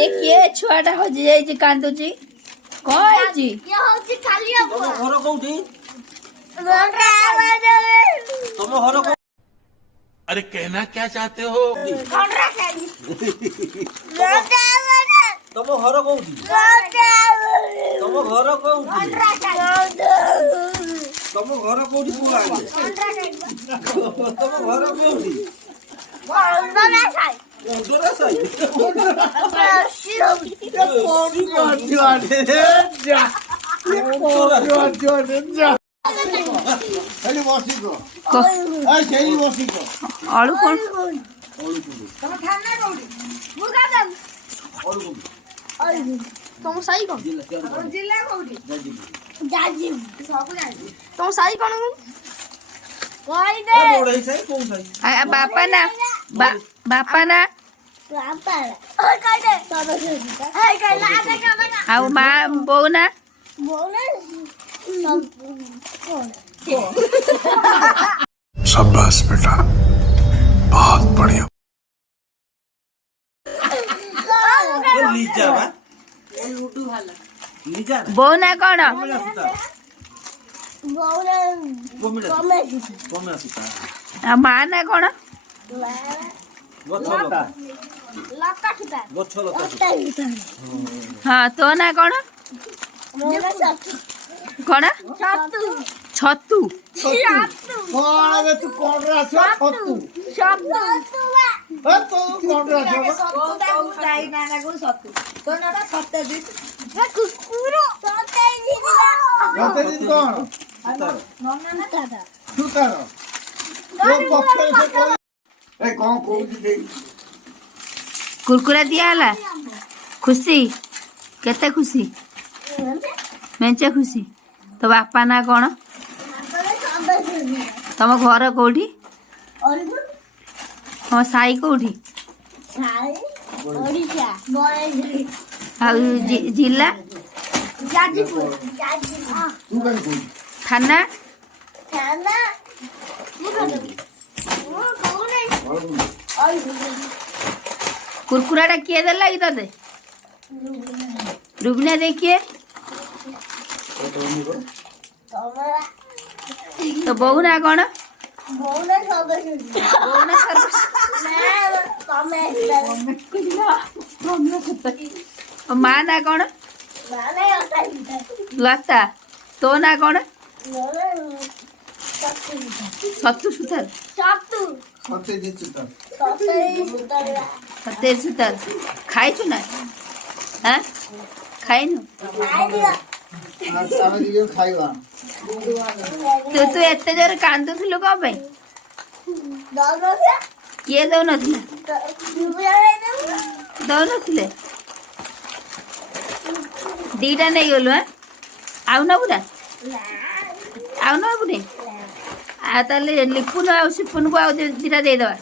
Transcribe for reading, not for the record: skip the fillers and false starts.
ए किए छुआटा हजि जाई कांदुची कौन है ये होची खाली अब तम घर कोठी तम घर को अरे कहना क्या चाहते हो? कौनरा खाली तम घर कोठी तम घर कोठी तम घर कोठी पुला तम घर कोठी ओंदरा साई आलू कौन तुम सही कौन जिला कोठी जाजी सब जाजी तुम सही कौन कोई दे ओडई साई कोन साई बापा ना बापा ना बापा ओय कई दे सब हे कई ला दे का आ माँ बहू ना बोले सब कौन शाबाश बेटा, बहुत बढ़िया। लीजा बा लीजा बहू ना कौन मिला सुता बोले कोमिला कमे कोमिला सुता आ माँ ना कौन गछ लता लता खिता गछ लता लता खिता हाँ तो ना कौन बोले सब कौन छतु छतु छतु कौन है तू कौन रहा है छतु छतु तू कौन रहा है कुकुरो सते दिला रहते दिन कौन नन्ना दादा तू तारो वो पक्के से कोई ए कौन कोई दे कुरकुरा दिया हला खुशी केते खुशी मेंचे खुशी तो बापा ना कौन तम घर कोठी हाँ साई कोठी आ जिला जाजीपुर तू कहीं कोई थाना थाना कुरकुरा टा किए देला कि तते रुबना देखिए तो बहू ना कौन बहू ना और माँ ना कौन लता तो ना कौन सतु सुतार सत्य जी चुता सतेज सुतार खाई छु ना हाँ खाई नु आज सारा दिन खाइबा तू एते जोर कांदुथिलु कौन पे किए दौ नथिला दौ नथिले दीटा नहीं गलु हाँ आउ ना बुढ़ा आउ ना बुढ़े आ ताले लिपुन आ सिपुन को आउ दीटा दे दवा